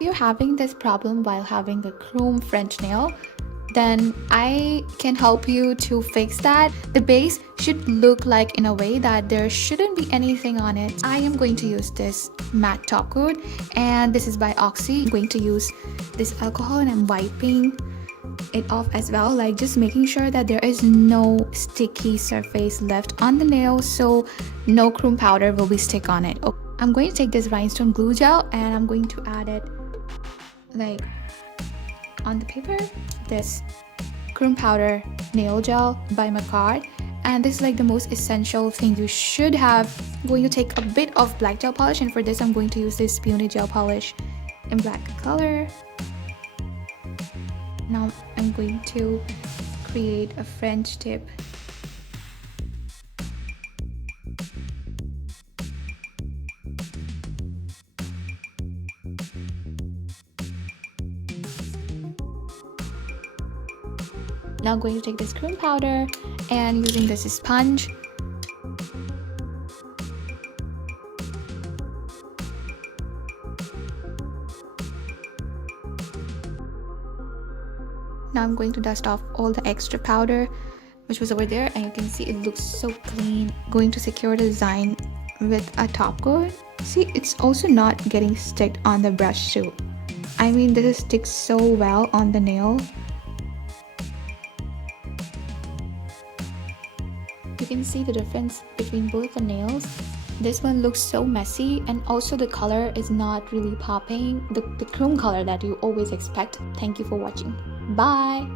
If you're having this problem while having a chrome French nail, then I can help you to fix that. The base should look like in a way that there shouldn't be anything on it. I am going to use this matte top coat, and this is by Oxy. I'm going to use this alcohol and I'm wiping it off as well, like just making sure that there is no sticky surface left on the nail, so no chrome powder will be stick on it. I'm going to take this rhinestone glue gel and I'm going to add it like on the paper. This chrome powder nail gel by Macard, and this is like the most essential thing you should have. I'm going to take a bit of black gel polish, and for this I'm going to use this peony gel polish in black color. Now I'm going to create a French tip. Now I'm going to take this chrome powder and using this sponge, now I'm going to dust off all the extra powder which was over there, and you can see it looks so clean. Going to secure the design with a top coat. See, it's also not getting stuck on the brush too. I mean, this sticks so well on the nail. You can see the difference between both the nails. This one looks so messy, and also the color is not really popping, the chrome color that you always expect. Thank you for watching. Bye.